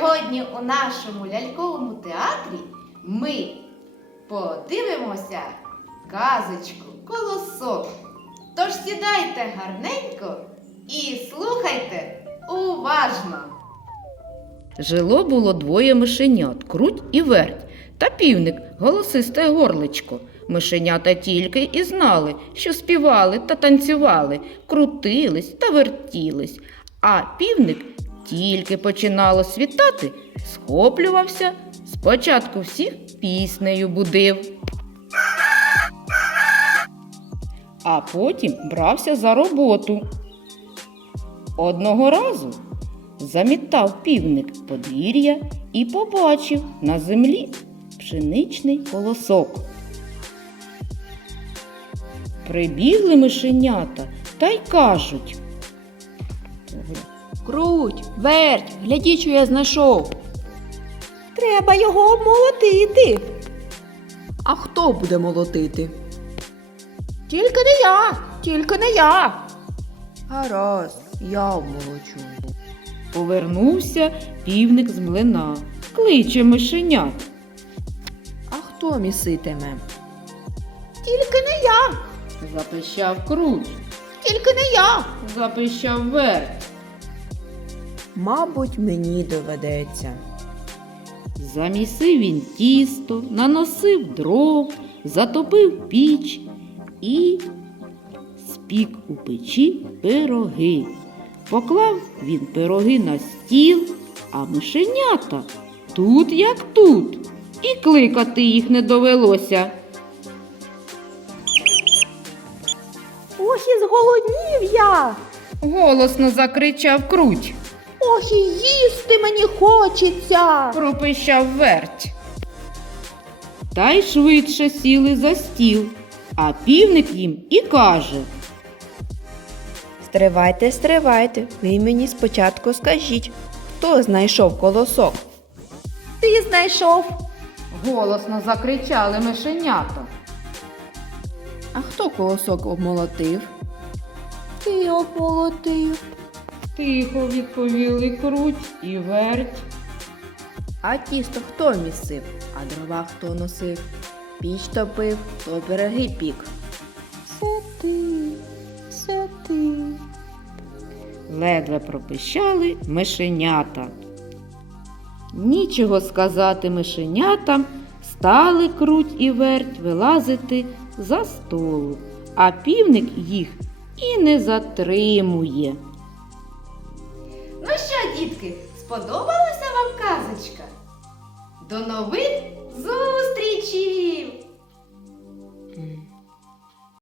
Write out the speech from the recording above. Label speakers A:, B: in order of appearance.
A: Сьогодні у нашому ляльковому театрі ми подивимося казочку колосок. Тож сідайте гарненько і слухайте уважно.
B: Жило було двоє мишенят, круть і верть, та півник, голосисте горличко. Мишенята тільки і знали, що співали та танцювали, крутились та вертілись. А півник тільки починало світати, схоплювався, спочатку всіх піснею будив. А потім брався за роботу. Одного разу замітав півник подвір'я і побачив на землі пшеничний колосок. Прибігли мишенята та й кажуть.
C: Круть, верть, глядіть, що я знайшов.
D: Треба його обмолотити.
C: А хто буде молотити?
D: Тільки не я, тільки не я.
C: Гаразд, я обмолочу.
B: Повернувся півник з млина, кличе мишенят.
C: А хто міситиме?
D: Тільки не я,
B: Запищав круть,
D: тільки не я.
B: запищав верть.
C: Мабуть, мені доведеться.
B: Замісив він тісто, наносив дров, затопив піч і спік у печі пироги. Поклав він пироги на стіл, а мишенята тут як тут, і кликати їх не довелося.
D: Ох, і зголоднів я.
B: Голосно закричав круть,
D: Ох, і їсти мені хочеться.
B: пропищав верть. Та й швидше сіли за стіл, а півник їм і каже.
E: Стривайте, стривайте, ви мені спочатку скажіть, хто знайшов колосок?
D: Ти знайшов.
B: Голосно закричали мишенята.
C: А хто колосок обмолотив?
D: Ти обмолотив.
B: Тихо відповіли круть і верть.
E: А тісто хто місив, а дрова хто носив? Піч топив, то пироги пік.
D: Це ти, це ти.
B: Ледве пропищали мишенята. Нічого сказати мишенятам, стали круть і верть вилазити за столу, а півник їх і не затримує.
A: Дітки, сподобалася вам казочка? До нових зустрічей!